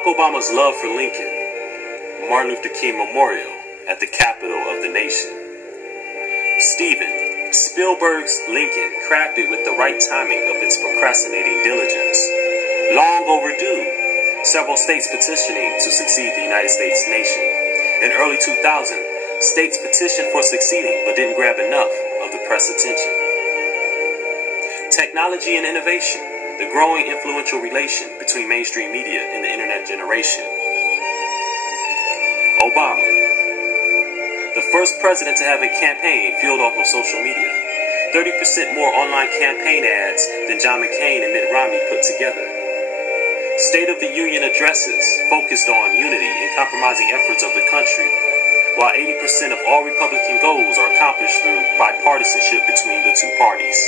Barack Obama's love for Lincoln, Martin Luther King Memorial at the capital of the nation. Steven Spielberg's Lincoln, crafted with the right timing of its procrastinating diligence. Long overdue, several states petitioning to succeed the United States nation. In early 2000, states petitioned for succeeding but didn't grab enough of the press attention. Technology and innovation, the growing influential relation between mainstream media and the internet generation. Obama, the first president to have a campaign fueled off of social media. 30% more online campaign ads than John McCain and Mitt Romney put together. State of the Union addresses focused on unity and compromising efforts of the country, while 80% of all Republican goals are accomplished through bipartisanship between the two parties.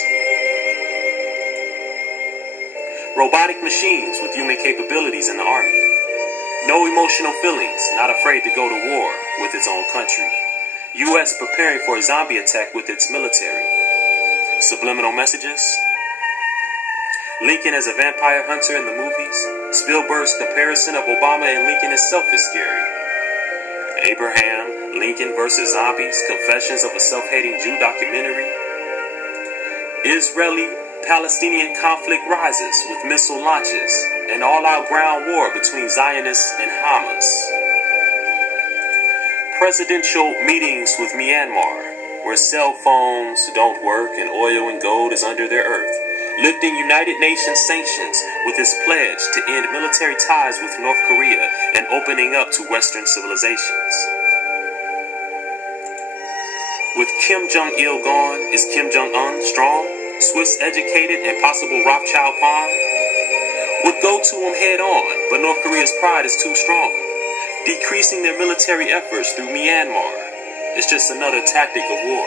Robotic machines with human capabilities in the Army. No emotional feelings, not afraid to go to war with its own country. U.S. preparing for a zombie attack with its military. Subliminal messages. Lincoln as a vampire hunter in the movies. Spielberg's comparison of Obama and Lincoln itself is scary. Abraham Lincoln versus zombies, Confessions of a Self-Hating Jew documentary. Israeli-Palestinian conflict rises with missile launches, an all-out ground war between Zionists and Hamas. Presidential meetings with Myanmar, where cell phones don't work and oil and gold is under their earth. Lifting United Nations sanctions with his pledge to end military ties with North Korea and opening up to Western civilizations. With Kim Jong-il gone, is Kim Jong-un strong? Swiss educated and possible Rothschild pawn? Would go to him head on, but North Korea's pride is too strong. Decreasing their military efforts through Myanmar is just another tactic of war.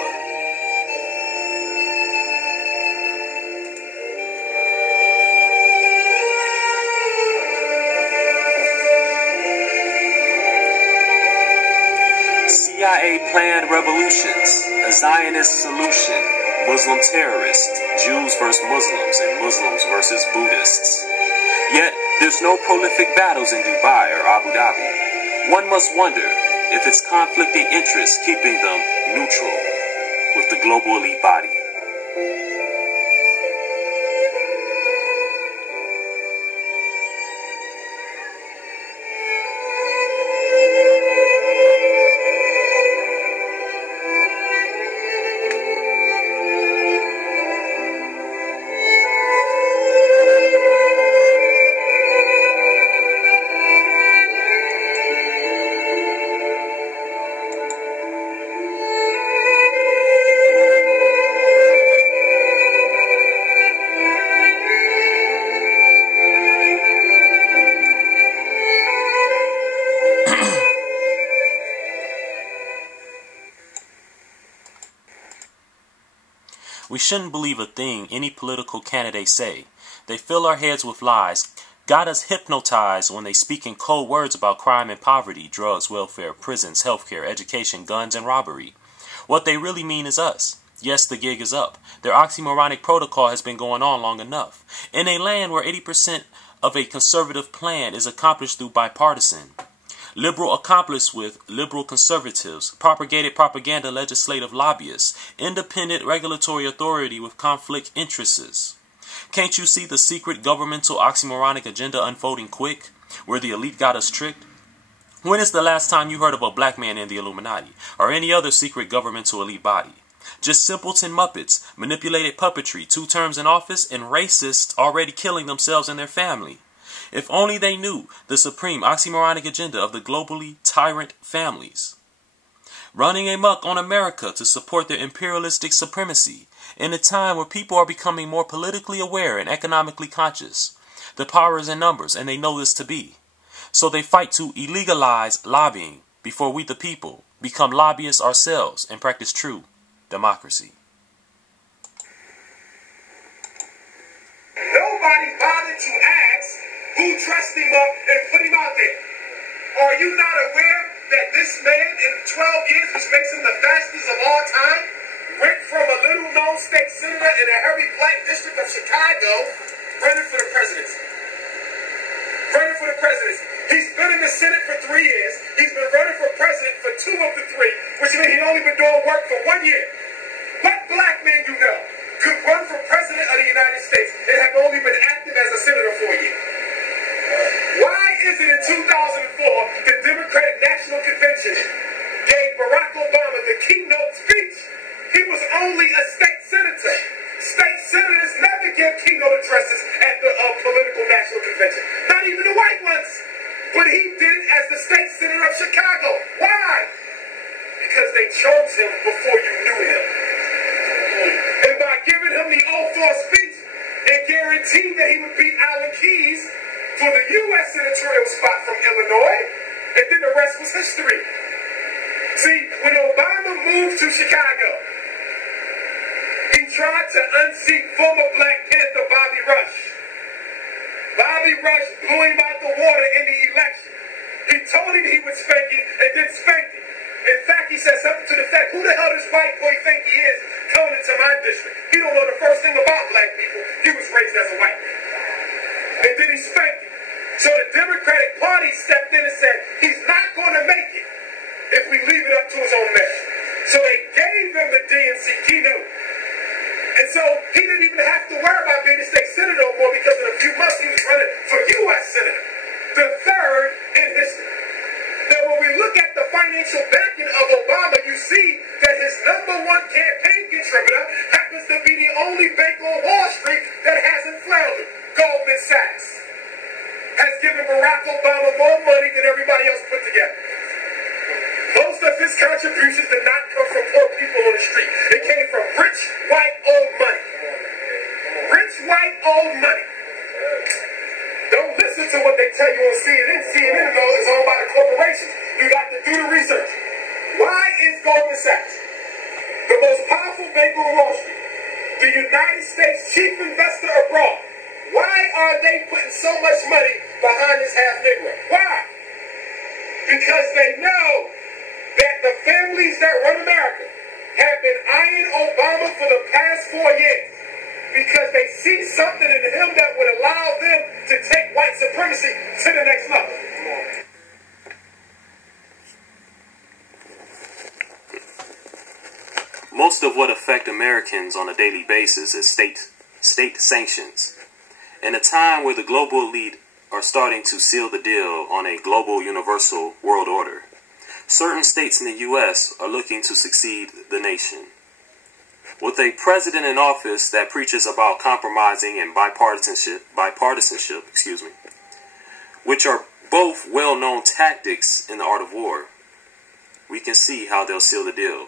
CIA planned revolutions, a Zionist solution, Muslim terrorists, Jews versus Muslims, and Muslims versus Buddhists. Yet, there's no prolific battles in Dubai or Abu Dhabi. One must wonder if it's conflicting interests keeping them neutral with the global elite body. We shouldn't believe a thing any political candidates say. They fill our heads with lies, got us hypnotized when they speak in cold words about crime and poverty, drugs, welfare, prisons, healthcare, education, guns, and robbery. What they really mean is us. Yes, the gig is up. Their oxymoronic protocol has been going on long enough. In a land where 80% of a conservative plan is accomplished through bipartisan, liberal accomplice with liberal conservatives, propagated propaganda legislative lobbyists, independent regulatory authority with conflict interests. Can't you see the secret governmental oxymoronic agenda unfolding quick, where the elite got us tricked? When is the last time you heard of a black man in the Illuminati, or any other secret governmental elite body? Just simpleton Muppets, manipulated puppetry, 2 terms in office, and racists already killing themselves and their family. If only they knew the supreme oxymoronic agenda of the globally tyrant families. Running amok on America to support their imperialistic supremacy in a time where people are becoming more politically aware and economically conscious. The power is in numbers, and they know this to be. So they fight to illegalize lobbying before we the people become lobbyists ourselves and practice true democracy. Nobody bothered to ask who dressed him up and put him out there. Are you not aware that this man in 12 years, which makes him the fastest of all time, went from a little-known state senator in a heavy black district of Chicago, running for the presidency? Running for the presidency. He's been in the Senate for 3 years. He's been running for president for 2 of the 3, which means he's only been doing work for 1 year. What black man you know could run for president of the United States and have only been active as a senator for a year? Why is it in 2004 the Democratic National Convention gave Barack Obama the keynote speech? He was only a state senator. State senators never give keynote addresses at the political national convention. Not even the white ones. But he did it as the state senator of Chicago. Why? Because they chose him before you knew him. And by giving him the 04 speech and guaranteeing that he would beat Alan Keyes for the U.S. senatorial spot from Illinois, and then the rest was history. See, when Obama moved to Chicago, he tried to unseat former Black Panther Bobby Rush. Bobby Rush blew him out the water in the election. He told him he would spank him and then spanked him. In fact, he said something to the fact, who the hell does white boy think he is coming into my district? He don't know the first thing about black people. He was raised as a white man. And then he spanked him. So the Democratic Party stepped in and said, he's not going to make it if we leave it up to his own measure. So they gave him the DNC keynote. And so he didn't even have to worry about being a state senator no more, because in a few months he was running for U.S. senator, the 3rd in history. Now when we look at the financial backing of Obama, you see that his #1 campaign contributor happens to be the only bank on Wall Street that hasn't floundered. Goldman Sachs has given Barack Obama more money than everybody else put together. Most of his contributions did not come from poor people on the street. It came from rich, white, old money. Rich, white, old money. Don't listen to what they tell you on CNN. CNN is owned by the corporations. You got to do the research. Why is Goldman Sachs the most powerful bank on Wall Street, the United States chief investor abroad? Why are they putting so much money behind this half-Negro? Why? Because they know that the families that run America have been eyeing Obama for the past 4 years, because they see something in him that would allow them to take white supremacy to the next level. Most of what affect Americans on a daily basis is state sanctions. In a time where the global elite are starting to seal the deal on a global universal world order, certain states in the U.S. are looking to succeed the nation. With a president in office that preaches about compromising and bipartisanship, which are both well-known tactics in the art of war, we can see how they'll seal the deal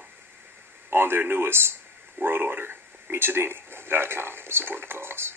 on their newest world order. Michadini.com. Support the cause.